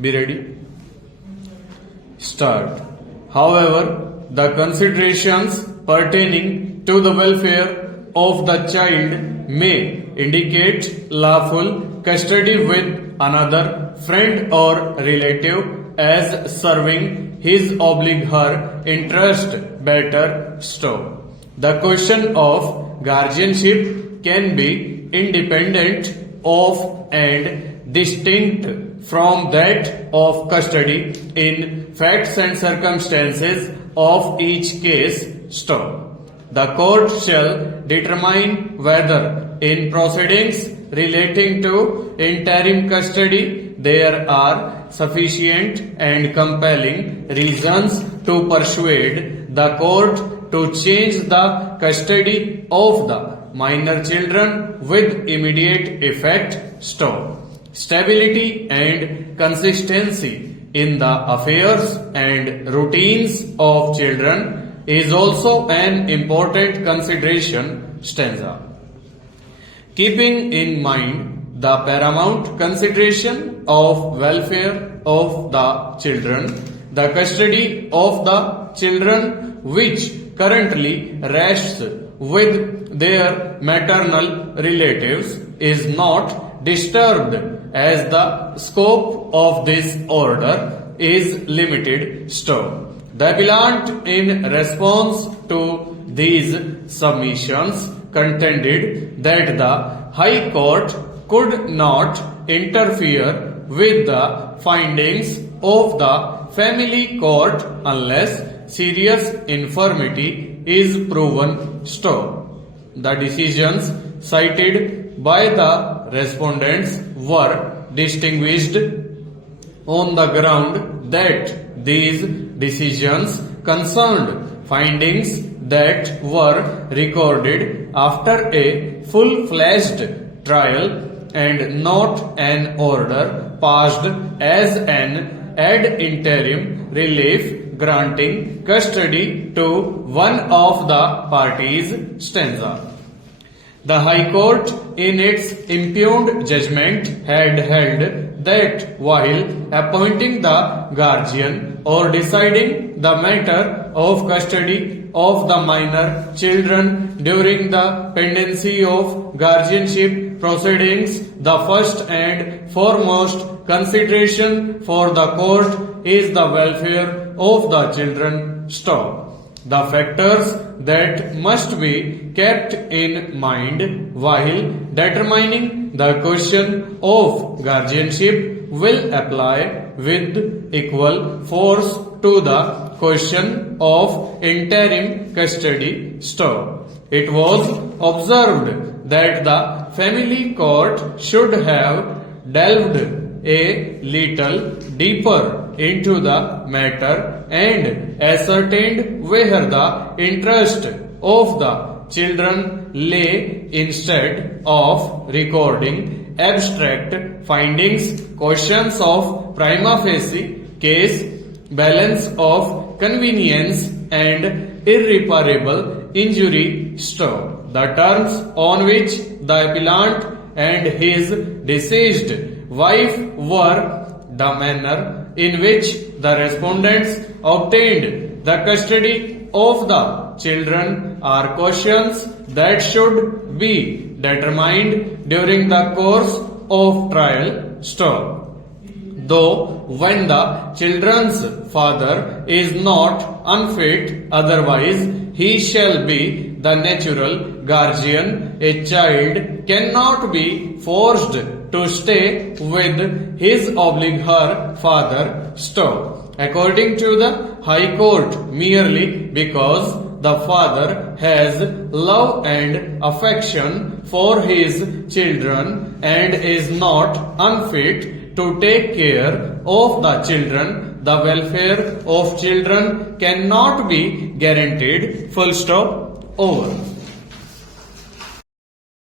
Be ready? Start. However, the considerations pertaining to the welfare of the child may indicate lawful custody with another friend or relative as serving his oblige her interest better still. The question of guardianship can be independent of and distinct from that of custody in facts and circumstances of each case still. The court shall determine whether in proceedings relating to interim custody there are sufficient and compelling reasons to persuade the court to change the custody of the minor children with immediate effect. Stability and consistency in the affairs and routines of children is also an important consideration. Keeping in mind the paramount consideration of welfare of the children, the custody of the children which currently rests with their maternal relatives is not disturbed as the scope of this order is limited. The appellant in response to these submissions contended that the High Court could not interfere with the findings of the family court unless serious infirmity is proven. The decisions cited by the respondents were distinguished on the ground that these decisions concerned findings that were recorded after a full-fledged trial and not an order passed as an ad interim relief granting custody to one of the parties. The High Court in its impugned judgment had held that while appointing the guardian or deciding the matter of custody of the minor children during the pendency of guardianship proceedings, the first and foremost consideration for the court is the welfare of the children. The factors that must be kept in mind while determining the question of guardianship will apply with equal force to the question of interim custody. It was observed that the family court should have delved a little deeper into the matter and ascertained where the interest of the children lay instead of recording abstract findings, questions of prima facie case, balance of convenience and irreparable injury. The terms on which the appellant and his deceased wife were, the manner in which the respondents obtained the custody of the children are questions that should be determined during the course of trial. Though when the children's father is not unfit, otherwise he shall be the natural guardian, a child cannot be forced to stay with his oblige her father. According to the High Court, merely because the father has love and affection for his children and is not unfit to take care of the children, the welfare of children cannot be guaranteed. Over.